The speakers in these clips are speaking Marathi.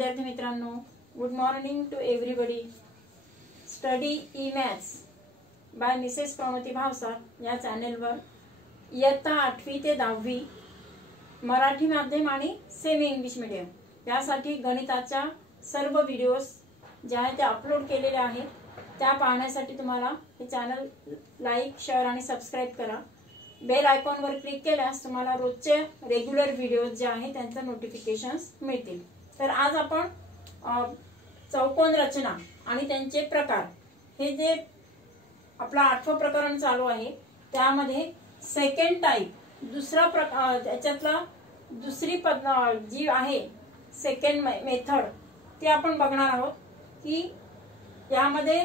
विद्यार्थी मित्रांनो, good morning to everybody. Study E maths by Mrs Pramoti Bhavsar या चॅनेलवर इयत्ता 8वी ते 10वी मराठी माध्यम आणि सेमी इंग्लिश मीडियम यासाठी गणिताच्या सर्व व्हिडिओज जे आहेत ते अपलोड केलेले आहेत. त्या पाहण्यासाठी तुम्हाला हे चॅनल लाईक, शेअर आणि सबस्क्राईब करा. बेल आयकॉनवर क्लिक केल्यास तुम्हाला रोजचे रेग्युलर व्हिडिओज जे आहेत त्यांचे नोटिफिकेशन्स मिळतील. तर आज आपण चौकोन रचना आणि त्यांचे प्रकार हे जे आपला 8वं प्रकरण चालू आहे त्यामध्ये सेकंड टाइप दुसरा प्रकार त्याच्यातला दुसरी जी आहे सेकंड मेथड ती आपण बघणार आहोत की यामध्ये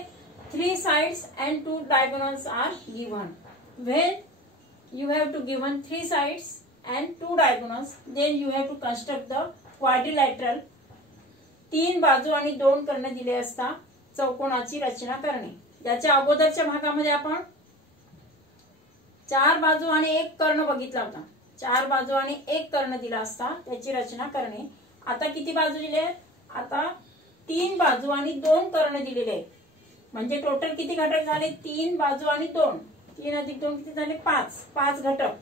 3 sides and 2 diagonals are given. When you have to given 3 sides and 2 diagonals, then you have to construct the quadrilateral. 3 बाजू आणि 2 कर्ण दिले असता चौकोनाची रचना करणे. याच्या अगोदरच्या भागामध्ये आपण 4 बाजू आणि 1 कर्ण बघितला होता. 4 बाजू आणि 1 कर्ण दिला असता त्याची रचना करणे. आता किती बाजू दिले? आता 3 बाजू आणि 2 कर्ण दिलेले आहेत. म्हणजे टोटल किती घटक झाले? 3 बाजू आणि 2. 3 अधिक 2 किती झाले? 5 घटक.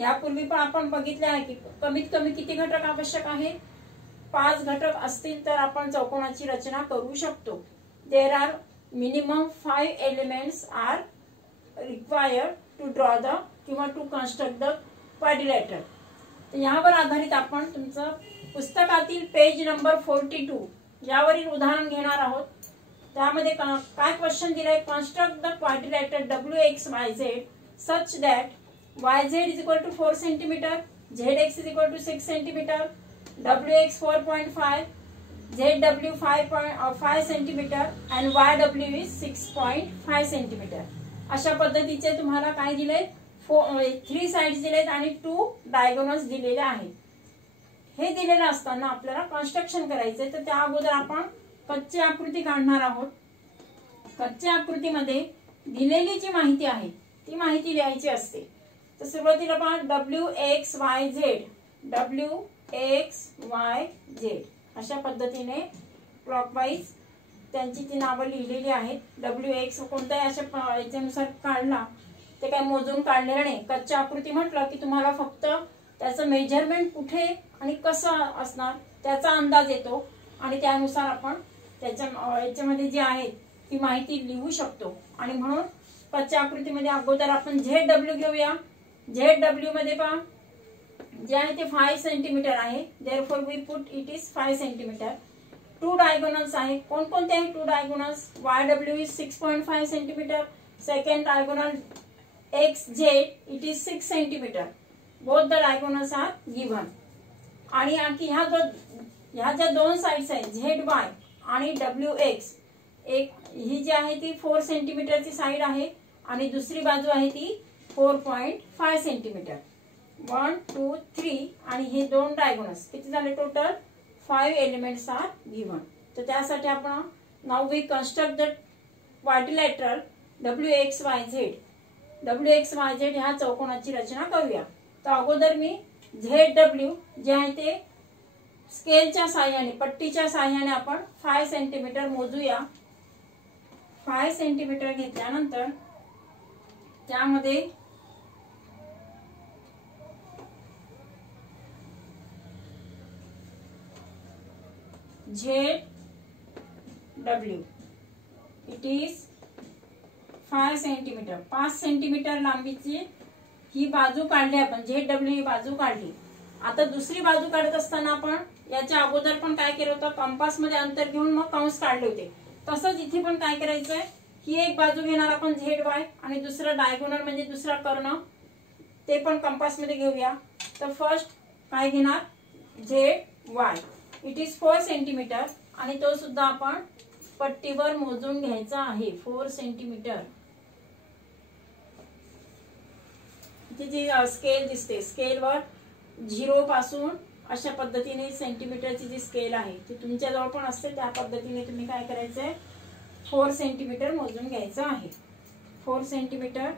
यापूर्वी पण आपण बघितले आहे की कमीत कमी किती घटक आवश्यक आहे? 5 घटक असतील तर आपण चौकोनाची रचना करू शकतो. There are minimum 5 elements are required to draw the किंवा टू कन्स्ट्रक्ट द क्वाड्रिलॅटरल. तर यावर आधारित आपण तुमचं पुस्तकातील पेज नंबर 42 यावरील उदाहरण घेणार आहोत. त्यामध्ये काय क्वेश्चन दिलाय? Construct the quadrilateral WXYZ such that YZ is equal to 4 cm, ZX is equal to 6 cm, WX 4.5, ZW 5 cm and YW is 6.5 cm. अशा पद्धतीचे तुम्हाला काय दिले? 3 साइड्स दिलेत आणि 2 डायगोनल्स दिलेले आहेत. हे दिलेलं असताना आपल्याला कन्स्ट्रक्शन करायचंय तर त्या अगोदर आपण कच्ची आकृती काढणार आहोत. कच्च्या आकृतीमध्ये दिलेली जी माहिती आहे ती माहिती लिहायची असते. तर सुरुवातीला पहा WXYZ अशा पद्धतीने क्लॉकवाईज त्यांची ती नावं लिहिलेली आहेत. WX कोणत्याही अशा याच्यानुसार काढला ते काय मोजून काढलेलं नाही. कच्च्या आकृती म्हटलं की तुम्हाला फक्त त्याचं मेजरमेंट कुठे आणि कसं असणार त्याचा अंदाज येतो आणि त्यानुसार आपण याच्यामध्ये जी आहे ती माहिती लिहू शकतो. आणि म्हणून कच्च्या आकृतीमध्ये अगोदर आपण ZW घेऊया. ZW मध्ये पहा जे आहे ते 5 सेंटीमीटर आहे. Therefore we put it is 5 centimetre. 2 diagonals आहे. कोणकोणते आहे 2 diagonals? YW is 6.5 centimetre. Second diagonal XZ it is 6 centimetre. Both the diagonals are given. आणि आणखी ह्या ज्या 2 साइड्स आहेत ZY आणि WX, एक ही जी आहे ती 4 सेंटीमीटरची साइड आहे आणि दुसरी बाजू आहे ती 4.5 सेंटीमीटर. 1 2 3 आणि हे 2 डायगोनल्स किती झाले? Total 5 elements are given. तर त्यासाठी आपण now we construct the quadrilateral WXYZ. WXYZ ह्या चौकोनाची रचना करूया. तर अगोदर मी ZW जे आहे ते स्केलच्या साहाय्याने पट्टीच्या साहाय्याने आपण 5 सेंटीमीटर मोजूया. 5 सेंटीमीटर घेतल्यानंतर त्यामध्ये ZW it is 5 centimetre. 5 centimetre लांबीची ही बाजू काढली आपण. ZW ही बाजू काढली. आता दुसरी बाजू काढत असताना आपण याच्या अगोदर पण काय केलं होतं? कंपास मध्ये अंतर घेऊन मग कंस काढले होते. तसंच इथे पण काय करायचंय? ही एक बाजू घेणार आपण ZY आणि दुसरा डायगोनल म्हणजे दुसरा कर्ण ते पण कंपास मध्ये घेऊया. तर फर्स्ट काय घेणार? ZY इट इज 4 सेंटीमीटर आणि तो सुद्धा आपण पट्टीवर मोजून घ्यायचा आहे. 4 सेंटीमीटर. इथे जी स्केल दिसते स्केलवर 0 पासून अशा पद्धतीने सेंटीमीटरची जी स्केल आहे ती तुमच्या जवळ पण असते. त्या पद्धतीने तुम्ही काय करायचंय? 4 सेंटीमीटर मोजून घ्यायचं आहे. 4 सेंटीमीटर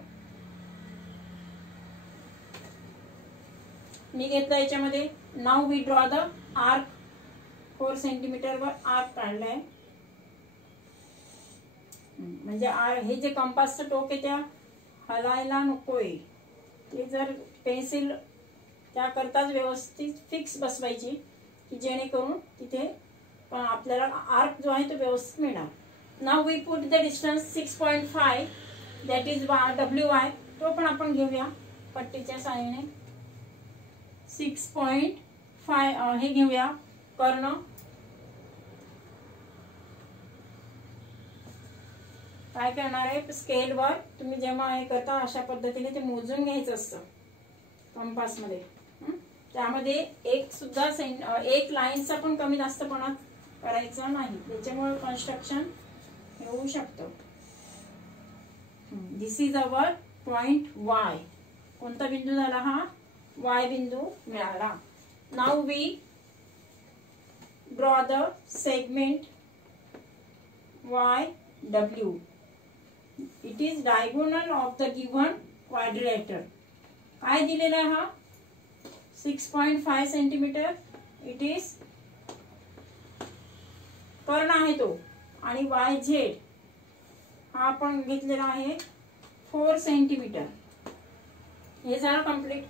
मी घेतलं याच्यामध्ये. Now we draw the arc 4 सेंटीमीटरवर आर्क काढलाय. म्हणजे हे जे कंपासचं टोक आहे त्या हलायला नकोय. ते जर पेन्सिल त्याकरताच व्यवस्थित फिक्स बसवायची की जेणेकरून तिथे आपल्याला आर्क जो आहे तो व्यवस्थित मिळणार. Now we put the distance 6.5 that is WY. तो पण आपण घेऊया पट्टीच्या साहाय्याने. 6.5 हे घेऊया कर्ण. काय करणार आहे, स्केलवर तुम्ही जेव्हा हे करता अशा पद्धतीने ते मोजून घ्यायचं असतं कंपासमध्ये. त्यामध्ये एक लाईनचा पण कमी जास्तपणा करायचा नाही, त्याच्यामुळे कन्स्ट्रक्शन होऊ शकतं. This is our point Y. कोणता बिंदू झाला हा, Y बिंदू मिळाला. Now we draw the segment YW. It is diagonal of the given quadrilateral. काय दिलेला आहे हा, 6.5 सेंटीमीटर. इट इज कर्ण आहे तो. आणि YZ हा आपण घेतलेला आहे 4 सेंटीमीटर. हे झालं कम्प्लीट.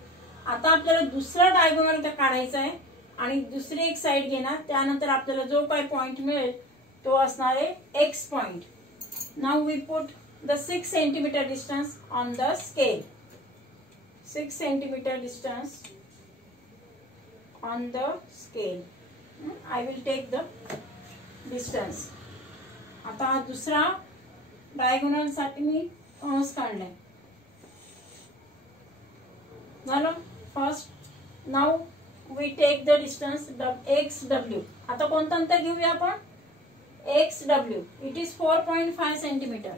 आता आपल्याला दुसरा डायगोनल काढायचा आहे आणि दुसरी एक साइड घेणार. त्यानंतर आपल्याला जो काही पॉइंट मिळेल तो असणार आहे X point. Now we put the 6 centimeter distance on the scale. 6 centimeter distance on the scale. I will take the distance. आता हा दुसरा डायगोनल साठी मी कंस काढलाय. झालं first. Now we take the distance XW. आता कोणतं अंतर घेऊया आपण, XW. It is 4.5 centimetre.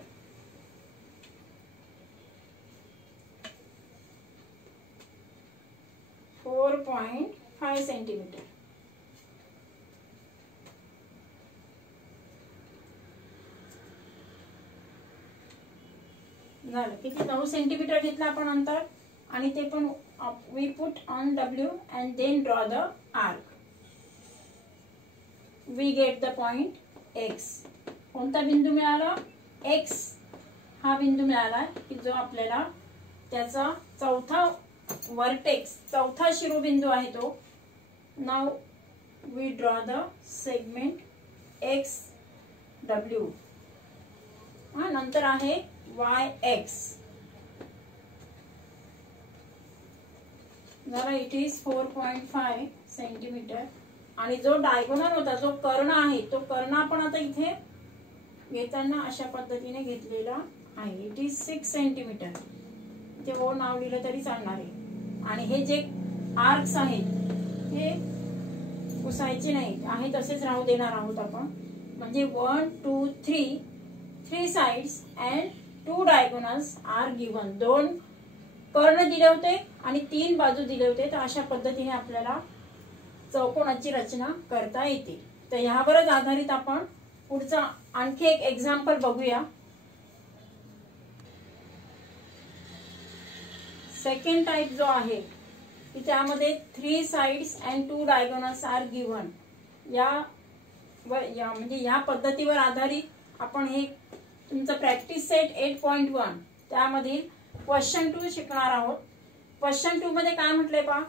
4.5 centimetre. झालं. किती, 9 सेंटीमीटर घेतलं आपण अंतर. आणि ते पण we put on W and then draw the arc. We get the point X. कोणता बिंदू मिळाला, X हा बिंदू मिळाला की जो आपल्याला त्याचा चौथा वर्टेक्स, चौथा शिरोबिंदू आहे तो. Now we draw the segment XW. नंतर आहे YX. जरा इट इज 4.5 सेंटीमीटर. आणि जो डायगोनल होता, जो कर्ण आहे, तो कर्ण आपण आता इथे घेताना अशा पद्धतीने घेतलेला आहे. It is 6 centimetre. ते हो नाव लिहिलं तरी चालणार आहे. आणि हे जे आर्क्स आहेत हे पुसायचे नाहीत, आहे तसेच राहू देणार आहोत आपण. म्हणजे 1 2 3 sides and 2 diagonals are given. 2 कर्ण दिले होते आणि 3 बाजू दिले होते. तर अशा पद्धतीने आपल्याला चौकोनाची रचना करता येते. तर ह्यावरच आधारित आपण पुढचा आणखी एक एक्झाम्पल बघूया. सेकंड टाइप जो आहे की त्यामध्ये 3 sides and 2 diagonals are given. म्हणजे या पद्धतीवर आधारित आपण हे तुमचं प्रॅक्टिस सेट 8.1 त्यामधील क्वेश्चन 2 शिकणार आहोत. क्वेश्चन 2 मध्ये काय म्हटलंय पहा,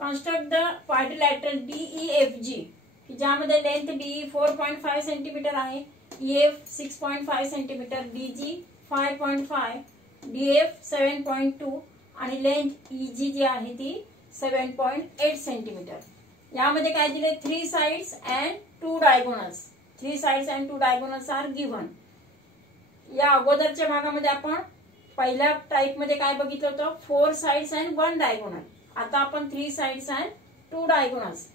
कन्स्ट्रक्ट द क्वाड्रिलॅटरल DEFG की ज्यामध्ये लेंथ DE 4.5 सेंटीमीटर आहे, EF 6.5 सेंटीमीटर, DG 5.5, DF 7.2 आणि लेंथ EG जी आहे ती 7.8 सेंटीमीटर. यामध्ये काय दिले, 3 sides and 2 diagonals. 3 sides and 2 diagonals are given. या अगोदरच्या भागामध्ये आपण पहिल्या टाइप मध्ये काय बघितलं होतं, 4 साइड्स अँड 1 डायगोनल. आता आपण 3 साइड्स अँड 2 डायगोनल्स,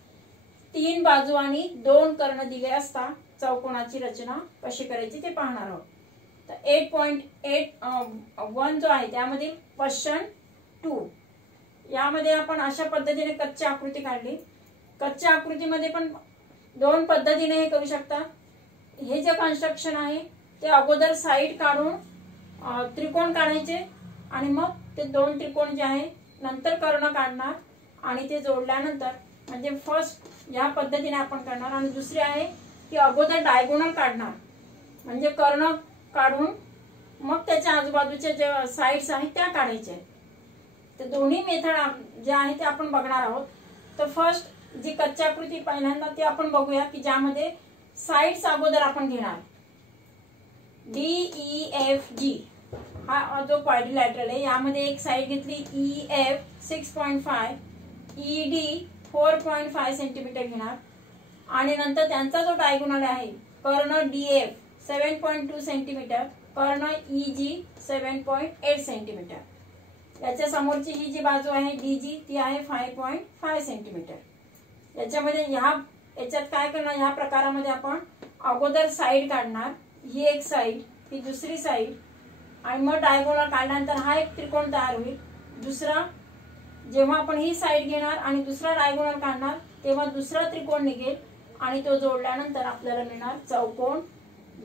3 बाजू आणि 2 कर्ण दिले असता चौकोनाची रचना कशी करायची ते पाहणार आहोत. तर 8.1 जो आहे त्यामध्ये क्वेश्चन 2 यामध्ये आपण अशा पद्धतीने कच्ची आकृती काढली. कच्च्या आकृतीमध्ये पण 2 पद्धतीने हे करू शकता. हे जे कन्स्ट्रक्शन आहे ते अगोदर साइड काढून त्रिकोण काढायचे आणि मग ते 2 त्रिकोण जे आहे नंतर कर्ण काढणार आणि ते जोडल्यानंतर म्हणजे फर्स्ट या पद्धतीने आपण करणार. आणि दुसरी आहे की अगोदर डायगोनल काढणार, म्हणजे कर्ण काढून मग त्याच्या आजूबाजूच्या ज्या साईड्स आहेत त्या काढायच्या आहेत. तर दोन्ही मेथड जे आहे ते आपण बघणार आहोत. तर फर्स्ट जी कच्ची आकृती पहिल्यांदा ती आपण बघूया की ज्यामध्ये साईड्स अगोदर आपण घेणार. DEFG हा जो क्वाड्रिलॅटरल आहे यामध्ये एक साईड घेतली EF 6.5, ED 4.5 सेंटीमीटर घेणार. आणि नंतर त्यांचा जो डायगोनल आहे कर्ण DF 7.2 सेंटीमीटर, कर्ण EG 7.8 सेंटीमीटर. याच्या समोरची ही जी बाजू आहे DG ती आहे 5.5 सेंटीमीटर. याच्यामध्ये याच्यात काय करणार, ह्या प्रकारामध्ये आपण अगोदर साईड काढणार. ही एक साईड, ही दुसरी साईड, आणि मग डायगोनल काढल्यानंतर हा एक त्रिकोण तयार होईल. दुसरा जेव्हा आपण ही साईड घेणार आणि दुसरा डायगोनल काढणार तेव्हा दुसरा त्रिकोण निघेल आणि तो जोडल्यानंतर आपल्याला मिळणार चौकोन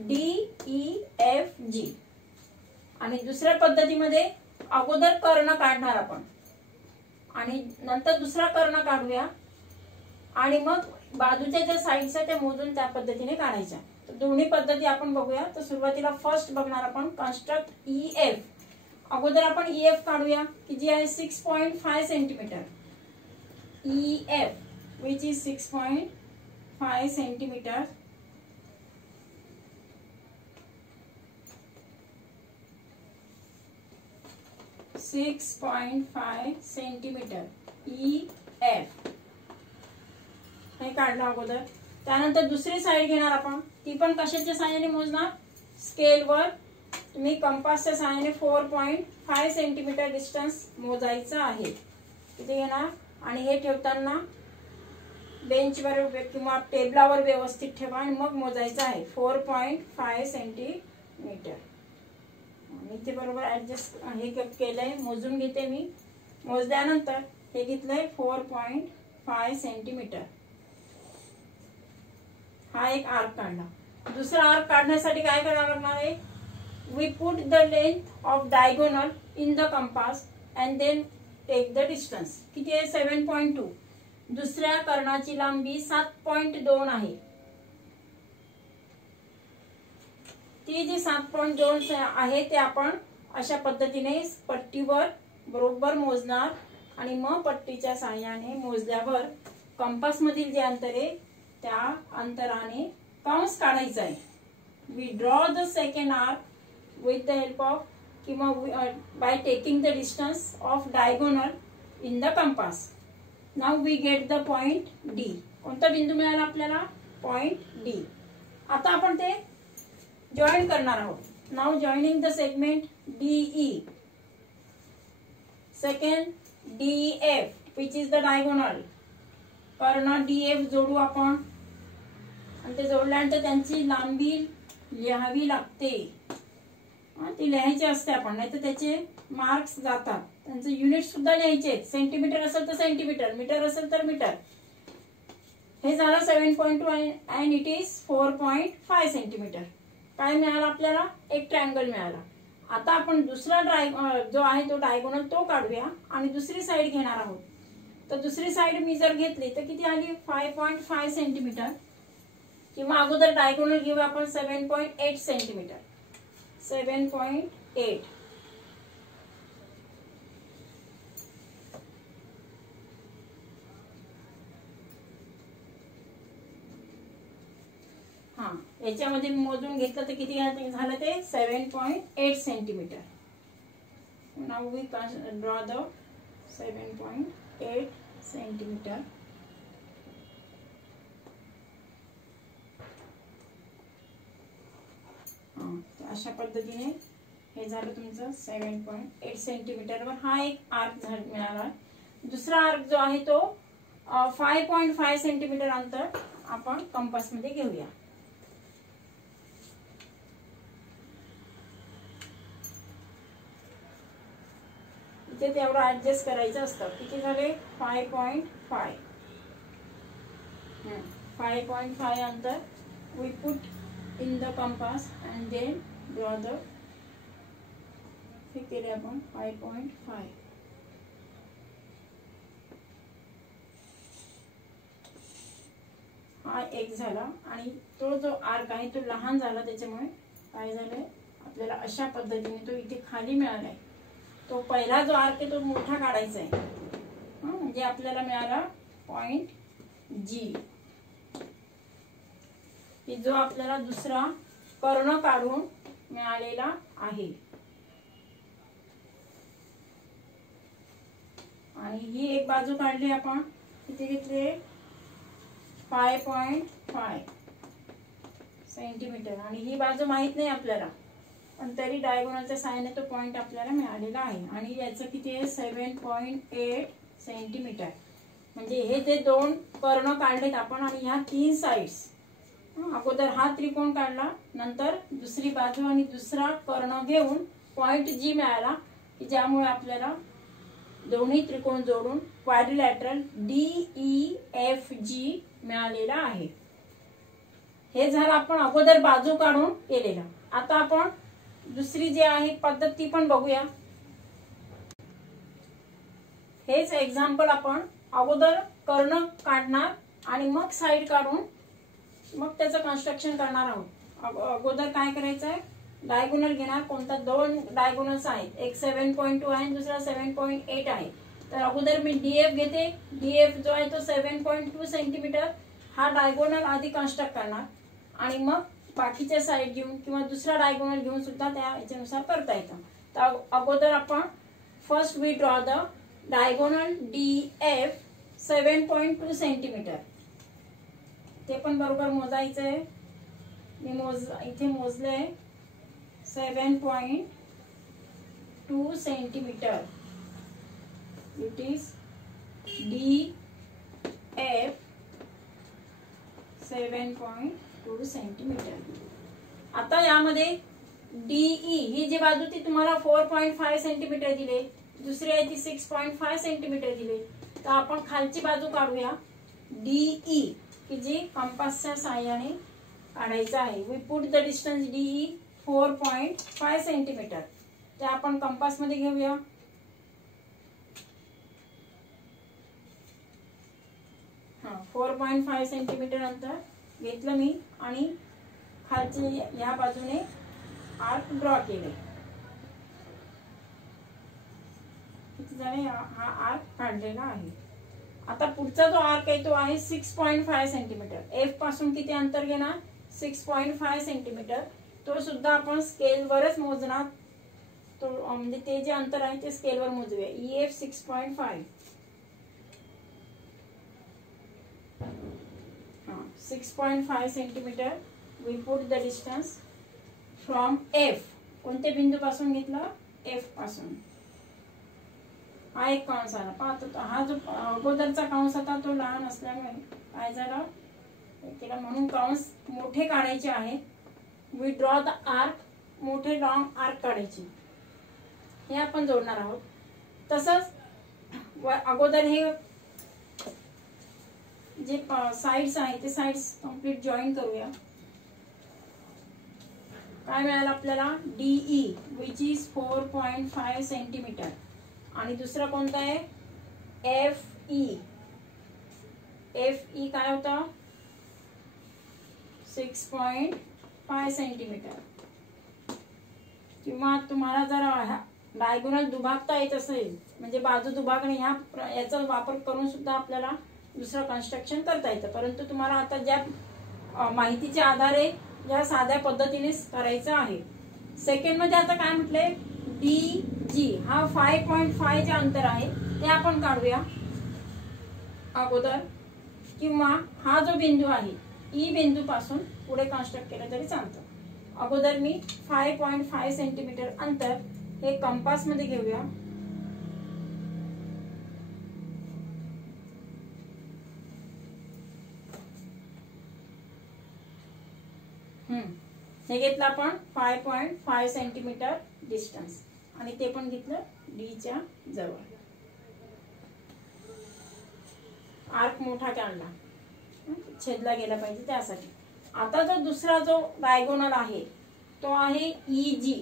DEFG. आणि दुसऱ्या पद्धतीमध्ये अगोदर कर्ण काढणार आपण आणि नंतर दुसरा कर्ण काढूया आणि मग बाजूच्या ज्या साईड्स आहेत त्या मोजून त्या पद्धतीने काढायच्या. तर दोन्ही पद्धती आपण बघूया. तर सुरुवातीला फर्स्ट बघणार आपण कन्स्ट्रक्ट EF. अगोदर आपण EF काढूया की जी आहे 6.5 centimetre. EF which is 6.5 centimetre. Centimetre EF हे काढलं अगोदर. त्यानंतर दुसरी साईड घेणार आपण, ती पण कशाच्या साहाय्याने मोजणार, स्केलवर तुम्ही कंपासच्या साहाय्याने 4.5 सेंटीमीटर डिस्टन्स मोजायचं आहे. किती घेणार आणि हे ठेवताना बेंचवर किंवा टेबलावर व्यवस्थित ठेवा आणि मग मोजायचं आहे 4.5 सेंटीमीटर. इथे बरोबर ऍडजस्ट हे केलंय, मोजून घेते मी. मोजल्यानंतर हे घेतलंय 4.5 सेंटीमीटर. हा एक आर्क काढला. दुसरा आर्क काढण्यासाठी काय करावं लागणार आहे, we put the length of diagonal in the compass and then take the distance. किती आहे 7.2. दुसऱ्या कर्णाची लांबी 7.2 आहे. ती जी 7.2 आहे ते आपण अशा पद्धतीने पट्टीवर बरोबर मोजणार आणि मग पट्टीच्या साहाय्याने मोजल्यावर कंपास मधील जे अंतर आहे त्या अंतराने कंस काढायचा आहे. We draw the second arc with the help of किंवा by taking the distance of diagonal in the compass. Now we get the point D. कोणता बिंदू मिळाला आपल्याला, पॉइंट D. आता आपण ते जॉईन करणार आहोत. Now joining the segment DE. Second DF which is the diagonal. कर्ण DF जोडू आपण आणि ते जोडल्यानंतर त्यांची लांबी लिहावी लागते. ती लिहायची असते आपण, नाही तर त्याचे मार्क्स जातात. त्यांचे युनिट सुद्धा लिहायचे. सेंटीमीटर असेल तर सेंटीमीटर, मीटर असेल तर मीटर. हे झालं 7.2 अँड इट इज 4.5 सेंटीमीटर. काय मिळालं आपल्याला, एक ट्रायंगल मिळाला. आता आपण दुसरा जो आहे तो डायगोनल तो काढूया आणि दुसरी साईड घेणार आहोत. तर दुसरी साईड मी जर घेतली तर किती आली, 5.5 सेंटीमीटर. किंवा अगोदर डायगोनल घेऊया आपण 7.8 सेंटीमीटर. 7.8. हा, याच्यामध्ये मोजून घेतलं तर किती झालं ते 7.8 centimetre. Now we draw the 7.8 centimetre. अशा पद्धतीने हे झालं तुमचं 7.8 सेंटीमीटरवर हा एक आर्क मिळाला. दुसरा आर्क जो आहे तो 5.5 सेंटीमीटर अंतर आपण कंपास मध्ये घेऊया. इथे तेवढं ऍडजस्ट करायचं असतं. किती झाले 5.5. 5.5 अंतर we put in the compass and then draw the figure upon 5.5. हा एक झाला आणि तो जो आर्क आहे तो लहान झाला, त्याच्यामुळे काय झालंय आपल्याला अशा पद्धतीने तो इथे खाली मिळालाय. तो पहिला जो आर्क आहे तो मोठा काढायचा आहे. म्हणजे आपल्याला मिळाला पॉइंट जी, की जो आपल्याला दुसरा कर्ण काढून मिळालेला आहे. आणि ही एक बाजू काढली आपण, किती घेतले 5.5 सेंटीमीटर. आणि ही बाजू माहित नाही आपल्याला, पण तरी डायगोनलच्या साहाय्याने तो पॉइंट आपल्याला मिळालेला आहे. आणि याचं किती आहे 7.8 सेंटीमीटर. म्हणजे हे जे दोन कर्ण काढलेत आपण आणि ह्या 3 साइड्स, अगोदर हा त्रिकोण काढला, नंतर दुसरी बाजू आणि दुसरा कर्ण घेऊन पॉइंट जी मिळाला, की ज्यामुळे आपल्याला दोन्ही त्रिकोण जोडून क्वाड्रिलॅटरल DEFG मिळालेला आहे. हे झालं आपण अगोदर बाजू काढून केलेलं. आता आपण दुसरी जी आहे पद्धत ती पण बघूया. हेच एक्झाम्पल आपण अगोदर कर्ण काढणार आणि मग साइड काढून मग त्याचं कन्स्ट्रक्शन करणार आहोत. अगोदर काय करायचं आहे, डायगोनल घेणार. कोणता दोन डायगोनल्स आहेत, एक 7.2 आहे आणि दुसरा 7.8 आहे. तर अगोदर मी DF घेते. DF जो आहे तो 7.2 सेंटीमीटर. हा डायगोनल आधी कन्स्ट्रक्ट करणार आणि मग बाकीच्या साइड घेऊन किंवा दुसरा डायगोनल घेऊन सुद्धा त्या याच्यानुसार करता येतं. तर अगोदर आपण first we draw the diagonal DF 7.2 centimetre. ते पण बरोबर मोजायचं आहे. मी इथे मोजलंय 7.2 centimetre. It is DF 7.2 centimetre. आता यामध्ये DE ही जी बाजू ती तुम्हाला 4.5 सेंटीमीटर दिले, दुसरी आहे ती 6.5 सेंटीमीटर दिले. तर आपण खालची बाजू काढूया DE, की जी कंपासच्या साहाय्याने काढायचं आहे. We put the distance DE 4.5 centimetre. ते आपण कंपास मध्ये घेऊया. हा 4.5 सेंटीमीटर अंतर घेतलं मी आणि खालची या बाजूने आर्क ड्रॉ केले. किती झाले, हा आर्क काढलेला आहे. आता पुढचा जो आर्क आहे तो आहे 6.5 सेंटीमीटर. F पासून किती अंतर घेणार 6.5 सेंटीमीटर. तो सुद्धा आपण स्केलवरच मोजणार. तो म्हणजे ते जे अंतर आहे ते स्केलवर मोजूया. EF 6.5. 6.5 centimetre. We put the distance from F. कोणते बिंदू पासून घेतला, F पासून. हा एक कंस आला. पाहतो हा जो अगोदरचा कंस होता तो लहान असल्यामुळे काय झालं, केला म्हणून कंस मोठे काढायचे आहेत. We draw the arc. मोठे लॉंग आर्क काढायचे. हे आपण जोडणार आहोत. तसंच अगोदर हे जे साइड्स आहेत ते साइड्स कंप्लीट जॉईन करूया. काय मिळालं आपल्याला DE विच इज 4.5 सेंटीमीटर. आणि दुसरा कोणता आहे FE. FE काय होता 6.5 सेंटीमीटर. किंवा तुम्हाला जर डायगोनल दुभागता येत असेल, म्हणजे बाजू दुभागणे याचा वापर करून सुद्धा आपल्याला दुसरं कन्स्ट्रक्शन करता येतं. परंतु तुम्हाला आता ज्या माहितीच्या आधारे या साध्या पद्धतीने करायचं आहे. सेकंड मध्ये आता काय म्हटलंय DG हा 5.5 चे अंतर आहे ते आपण काढूया अगोदर. किंवा हा जो बिंदू आहे E बिंदू पासून पुढे कन्स्ट्रक्ट केलं तरी चालतं. अगोदर मी 5.5 सेंटीमीटर अंतर हे कंपास मध्ये घेऊया. हे घेतलं आपण 5.5 सेंटीमीटर डिस्टन्स आणि ते पण घेतलं D च्या जवळ. आर्क मोठा काढला, छेदला गेला पाहिजे त्यासाठी. आता जो दुसरा जो डायगोनल आहे तो आहे EG.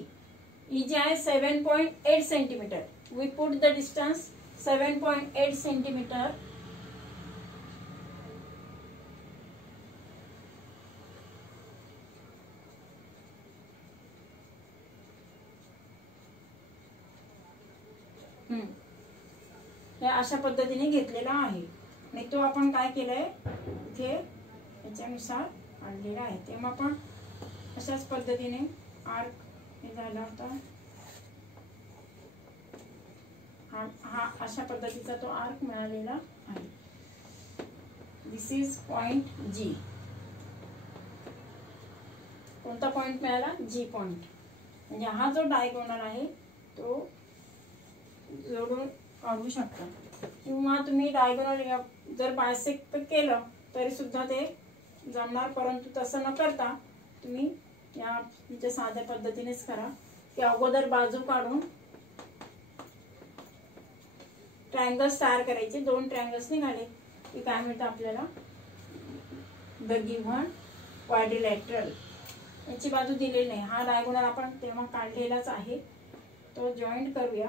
EG आहे 7.8 centimetre. We put the distance 7.8 centimetre हे अशा पद्धतीने घेतलेला आहे आणि तो आपण काय केलंय इथे याच्यानुसार आणलेला आहे. तेव्हा आपण अशाच पद्धतीने आर्क हे झाला होता, हा अशा पद्धतीचा तो आर्क मिळालेला आहे. दिस इज पॉइंट जी. कोणता पॉइंट मिळाला? जी पॉइंट. म्हणजे हा जो डायगोनल आहे तो जोडून काढू शकता किंवा तुम्ही डायगोनल जर बायसेक्ट केलं तरी सुद्धा ते जमणार, परंतु तसं न करता तुम्ही या म्हणजे साध्या पद्धतीनेच करा की अगोदर बाजू काढून ट्रायंगल्स तयार करायचे. 2 ट्रायंगल्स निघाले की काय मिळतं आपल्याला? The given quadrilateral. याची बाजू दिलेली नाही. हा डायगोनल आपण तेव्हा काढलेलाच आहे, तो जॉईंट करूया.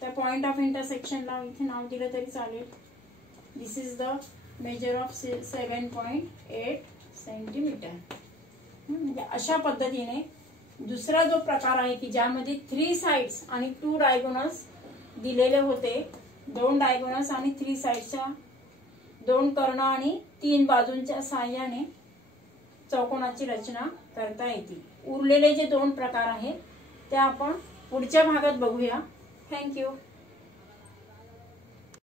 त्या पॉइंट ऑफ इंटरसेक्शनला इथे नाव दिलं तरी चालेल. This is the measure of 7.8 centimetre. म्हणजे अशा पद्धतीने दुसरा जो प्रकार आहे की ज्यामध्ये 3 साइड्स आणि 2 डायगोनल्स दिलेले होते, 2 डायगोनल्स आणि 3 साइड्सच्या 2 कर्ण आणि 3 बाजूंच्या साहाय्याने चौकोनाची रचना करता येते. उरलेले जे 2 प्रकार आहेत ते आपण पुढच्या भागात बघूया. थँक्यू.